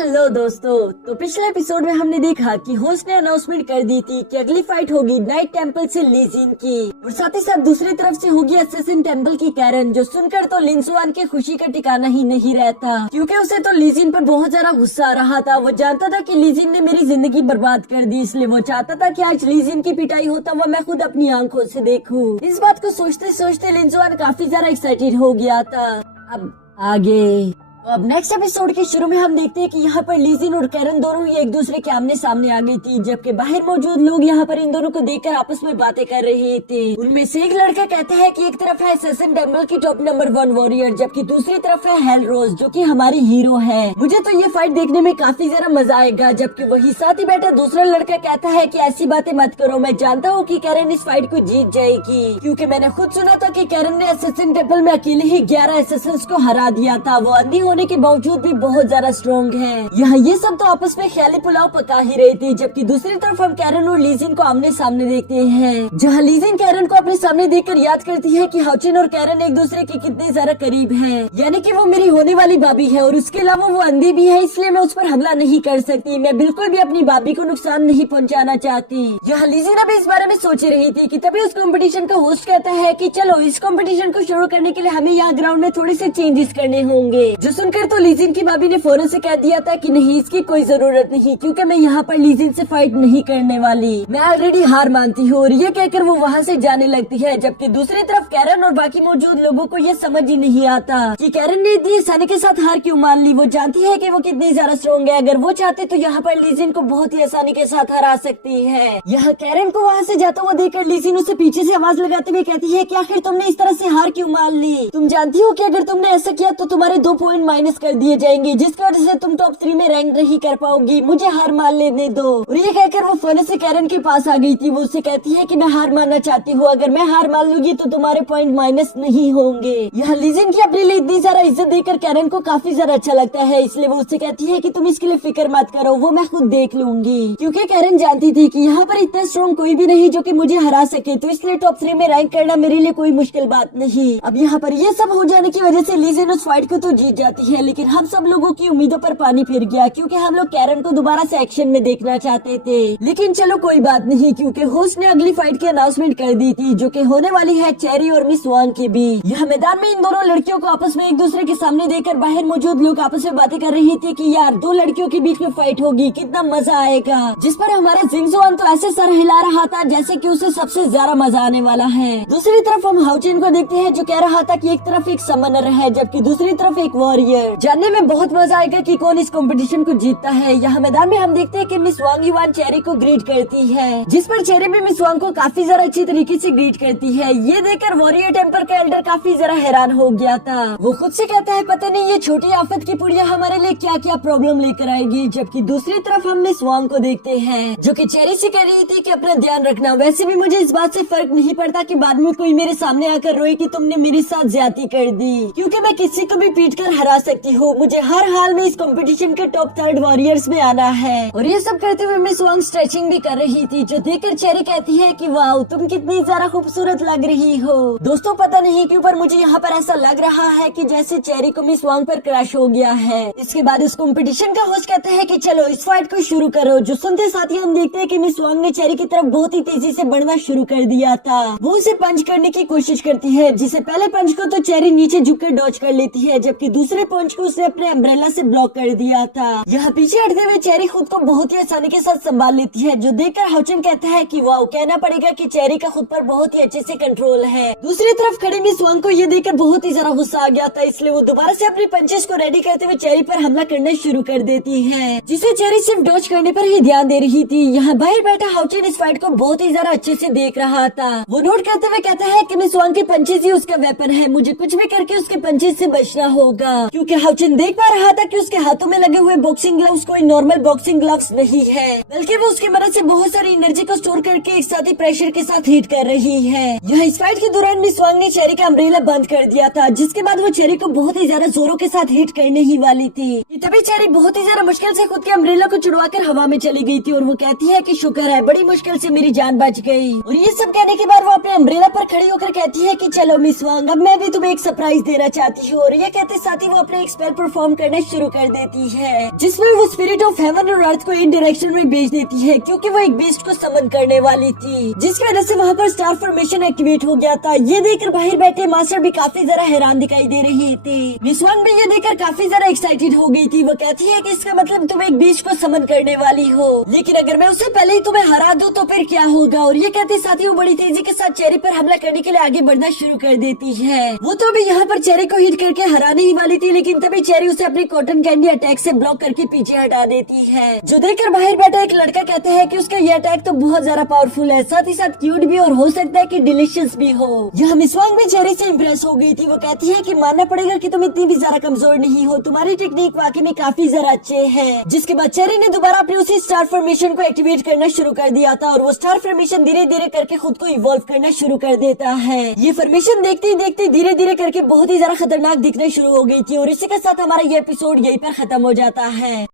Hello दोस्तों, तो पिछले एपिसोड में हमने देखा कि होस्ट ने अनाउंसमेंट कर दी थी कि अगली फाइट होगी नाइट टेम्पल से ली जिन की, और साथ ही साथ दूसरी तरफ से होगी असैसिन टेम्पल की कैरन, जो सुनकर तो लिन सुआन के खुशी का ठिकाना ही नहीं रहता, क्योंकि उसे तो ली जिन पर बहुत ज्यादा गुस्सा आ रहा था। वो जानता था कि ली जिन ने मेरी जिंदगी बर्बाद कर दी, इसलिए वो चाहता था कि आज ली जिन की पिटाई होता वो मैं खुद अपनी आंखों से देखूं। इस बात को सोचते सोचते लिन सुआन काफी ज्यादा एक्साइटेड हो गया था। अब आगे तो अब नेक्स्ट एपिसोड के शुरू में हम देखते हैं कि यहाँ पर ली जिन और कैरन दोनों ही एक दूसरे के आमने सामने आ गई थी, जबकि बाहर मौजूद लोग यहाँ पर इन दोनों को देखकर आपस में बातें कर रहे थे। उनमें से एक लड़का कहता है कि एक तरफ है असैसिन टेम्पल की टॉप नंबर 1 वॉरियर, जबकि दूसरी तरफ है हेल रोज जो कि हमारी हीरो है। मुझे तो ये फाइट देखने में काफी ज्यादा मजा आएगा। जबकि वही साथ ही बैठा दूसरा लड़का कहता है कि ऐसी बातें मत करो, मैं जानता हूँ कि कैरन इस फाइट को जीत जाएगी, क्योंकि मैंने खुद सुना था कि कैरन ने असैसिन टेम्पल में अकेले ही 11 असैसिन्स को हरा दिया था। वो अंधी होने के बावजूद बहुत ज्यादा स्ट्रॉन्ग है। यहाँ ये सब तो आपस में ख्याली पुलाव पका ही रही थी, जबकि दूसरी तरफ हम कैरन और ली जिन को आमने सामने देखते हैं, जहाँ ली जिन कैरन को अपने सामने देखकर याद करती है कि हाउचिन और कैरन एक दूसरे के कितने ज्यादा करीब हैं, यानी कि वो मेरी होने वाली भाभी है और उसके अलावा वो अंधी भी है, इसलिए मैं उस पर हमला नहीं कर सकती। मैं बिल्कुल भी अपनी भाभी को नुकसान नहीं पहुँचाना चाहती। यहाँ ली जिन अभी इस बारे में सोच रही थी कि तभी उस कॉम्पिटिशन का होस्ट कहता है कि चलो इस कॉम्पिटिशन को शुरू करने के लिए हमें यहाँ ग्राउंड में थोड़े से चेंजेस करने होंगे। जो सुनकर तो ली जिन की भाभी ने फौरन से कह दिया था कि नहीं, इसकी कोई जरूरत नहीं, क्योंकि मैं यहाँ पर ली जिन से फाइट नहीं करने वाली, मैं ऑलरेडी हार मानती हूँ। और ये कहकर वो वहाँ से जाने लगती है, जबकि दूसरी तरफ कैरन और बाकी मौजूद लोगों को ये समझ ही नहीं आता कि कैरन ने इतनी आसानी के साथ हार क्यों मान ली। वो जानती है कि वो कितनी ज्यादा स्ट्रॉन्ग है, अगर वो चाहते तो यहाँ पर ली जिन को बहुत ही आसानी के साथ हरा सकती है। यहाँ कैरन को वहाँ से जाता हुआ देखकर ली जिन उसे पीछे से आवाज लगाते हुए कहती है कि आखिर तुमने इस तरह से हार क्यों मान ली? तुम जानती हो कि अगर तुमने ऐसा किया तो तुम्हारे 2 पॉइंट माइनस कर दिए जाएंगे, जिसकी वजह से तुम टॉप 3 में रैंक नहीं कर पाओगी। मुझे हार मान लेने दो। और ये कहकर वो फौरन से कैरन के पास आ गई थी। वो उससे कहती है कि मैं हार मानना चाहती हूँ, अगर मैं हार मान लूंगी तो तुम्हारे पॉइंट माइनस नहीं होंगे। यहाँ ली जिन की अपने लिए इतनी सारा इज्जत देकर कैरन को काफी ज्यादा अच्छा लगता है, इसलिए वो उससे कहती है कि तुम इसके लिए फिक्र मत करो, वो मैं खुद देख लूंगी। क्योंकि कैरन जानती थी कि यहाँ पर इतना स्ट्रॉन्ग कोई भी नहीं जो कि मुझे हरा सके, तो इसलिए टॉप 3 में रैंक करना मेरे लिए कोई मुश्किल बात नहीं। अब यहाँ पर ये सब हो जाने की वजह से ली जिन उस फाइट को तो जीत जाती है, लेकिन हम सब लोगों की उम्मीदों पर पानी फिर गया, क्योंकि हम लोग कैरन को दोबारा से एक्शन में देखना चाहते थे। लेकिन चलो कोई बात नहीं, क्योंकि होस्ट ने अगली फाइट की अनाउंसमेंट कर दी थी, जो कि होने वाली है चेरी और मिस वांग की भी। यह मैदान में इन दोनों लड़कियों को आपस में एक दूसरे के सामने देखकर बाहर मौजूद लोग आपस में बातें कर रही थी कि यार 2 लड़कियों के बीच में फाइट होगी, कितना मजा आएगा। जिस पर हमारे जिंगजुआन तो ऐसे सर हिला रहा था जैसे कि उसे सबसे ज्यादा मजा आने वाला है। दूसरी तरफ हम हाउचिन को देखते हैं, जो कह रहा था कि एक तरफ एक समनर है जबकि दूसरी तरफ एक वॉरियर। जानने में बहुत मजा आएगा कि कौन इस कंपटीशन को जीतता है। यहाँ मैदान में हम देखते हैं कि मिस वांग युवान चेरी को ग्रीट करती है, जिस पर चेरी भी मिस वांग को काफी ज्यादा अच्छी तरीके से ग्रीट करती है। ये देखकर वॉरियर टेम्पल का एल्डर काफी ज्यादा हैरान हो गया था। वो खुद से कहता है पता नहीं ये छोटी आफत की पुड़िया हमारे लिए क्या क्या प्रॉब्लम लेकर आएगी। जबकि दूसरी तरफ हम मिस वांग को देखते हैं, जो कि चेरी से कह रही थी कि अपना ध्यान रखना। वैसे भी मुझे इस बात से फर्क नहीं पड़ता कि बाद में कोई मेरे सामने आकर रोए कि तुमने मेरे साथ ज्यादती कर दी, क्योंकि मैं किसी को भी पीट कर हरा सकती हूँ। मुझे हर हाल में इस कंपटीशन के टॉप 3 वॉरियर्स में आना है। और ये सब करते हुए मिस वांग स्ट्रेचिंग भी कर रही थी, जो देखकर चेरी कहती है कि वाओ तुम कितनी ज्यादा खूबसूरत लग रही हो। दोस्तों पता नहीं क्यों पर मुझे यहाँ पर ऐसा लग रहा है कि जैसे चेरी को मिस वांग पर क्रश हो गया है। इसके बाद इस कंपटीशन का होस्ट कहता है कि चलो इस फाइट को शुरू करो। जो सुनते साथ ही हम देखते हैं कि मिस वांग ने चेरी की तरफ बहुत ही तेजी से बढ़ना शुरू कर दिया था। वो उसे पंच करने की कोशिश करती है, जिसे पहले पंच को तो चेरी नीचे झुककर डॉज कर लेती है, जबकि दूसरे पंच को उसने अपने अम्ब्रेला से ब्लॉक कर दिया था। यहाँ पीछे हटते हुए चेरी खुद को बहुत ही आसानी के साथ संभाल लेती है, जो देखकर हाउचिन कहता है कि वाओ कहना पड़ेगा कि चेरी का खुद पर बहुत ही अच्छे से कंट्रोल है। दूसरी तरफ खड़ी मिस वांग को ये देखकर बहुत ही ज्यादा गुस्सा आ गया था, इसलिए वो दोबारा से अपने पंचेस को रेडी करते हुए चेरी पर हमला करना शुरू कर देती है, जिसे चेरी सिर्फ डॉज करने पर ही ध्यान दे रही थी। यहाँ बाहर बैठा हाउचिन इस फाइट को बहुत ही ज्यादा अच्छे से देख रहा था। वो नोट करते हुए कहता है कि मिस वांग के पंचेस ही उसका वेपन है, मुझे कुछ भी करके उसके पंचेस से बचना होगा, क्योंकि हाउचिन देख पा रहा था कि उसके हाथों में लगे हुए बॉक्सिंग ग्लव्स कोई नॉर्मल बॉक्सिंग ग्लव्स नहीं है, बल्कि वो उसकी मदद से बहुत सारी एनर्जी को स्टोर करके एक साथ ही प्रेशर के साथ हीट कर रही है। यह इस फाइट के दौरान मिस वांग ने चेरी का अम्ब्रेला बंद कर दिया था, जिसके बाद वो चेरी को बहुत ही ज्यादा जोरों के साथ हिट करने ही वाली थी। तभी चेरी बहुत ही ज्यादा मुश्किल से खुद के अम्ब्रेला को छुड़वाकर हवा में चली गई थी, और वो कहती है कि शुक्र है बड़ी मुश्किल से मेरी जान बच गई। और ये सब कहने के बाद वो अपने अम्ब्रेला पर खड़ी होकर कहती है कि चलो मिस वांग अब मैं भी तुम्हें एक सरप्राइज देना चाहती हूँ। और ये कहते साथ ही वो अपने एक स्पेल परफॉर्म करना शुरू कर देती है, जिसमें वो स्पिरिट ऑफ हेवन और अर्थ को एक डायरेक्शन में भेज देती है, क्योंकि वो एक बीस्ट को समन करने वाली थी, जिसकी वजह से वहाँ पर स्टार फॉर्मेशन एक्टिवेट हो गया था। ये देखकर बाहर बैठे मास्टर भी काफी ज्यादा हैरान दिखाई दे रहे थे। मिस वांग भी ये देखकर काफी ज्यादा एक्साइटेड हो गई थी। वो कहती है कि इसका मतलब तुम एक बीस्ट को समन करने वाली हो, लेकिन अगर मैं उससे पहले ही तुम्हें हरा दूं तो फिर क्या होगा। और ये कहते साथ ही वो बड़ी तेजी के साथ चेरी पर हमला करने के लिए आगे बढ़ना शुरू कर देती है। वो तो अभी यहाँ पर चेरी को हिट करके हराने ही वाली थी, लेकिन तभी चेरी उसे अपनी कॉटन कैंडी अटैक से ब्लॉक करके पीछे हटा देती है, जो देखकर बाहर बैठा एक लड़का कहता है कि उसका ये अटैक तो बहुत ज्यादा पावरफुल है, साथ ही साथ क्यूट भी और हो सकता है कि डिलीशियस भी हो। यह मिस वांग भी चेरी से इम्प्रेस हो गई थी। वो कहती है कि मानना पड़ेगा कि तुम इतनी भी ज्यादा कमजोर नहीं हो, तुम्हारी टेक्निक वाकई में काफी ज्यादा अच्छे है। जिसके बाद चेरी ने दोबारा अपने उसी स्टार फॉर्मेशन को एक्टिवेट करना शुरू कर दिया था, और वो स्टार फॉर्मेशन धीरे धीरे करके खुद को इवॉल्व करना शुरू कर देता है। ये फॉर्मेशन देखते ही देखते धीरे धीरे करके बहुत ही ज्यादा खतरनाक दिखना शुरू हो गई थी, और इसी के साथ हमारा ये एपिसोड यहीं पर खत्म हो जाता है।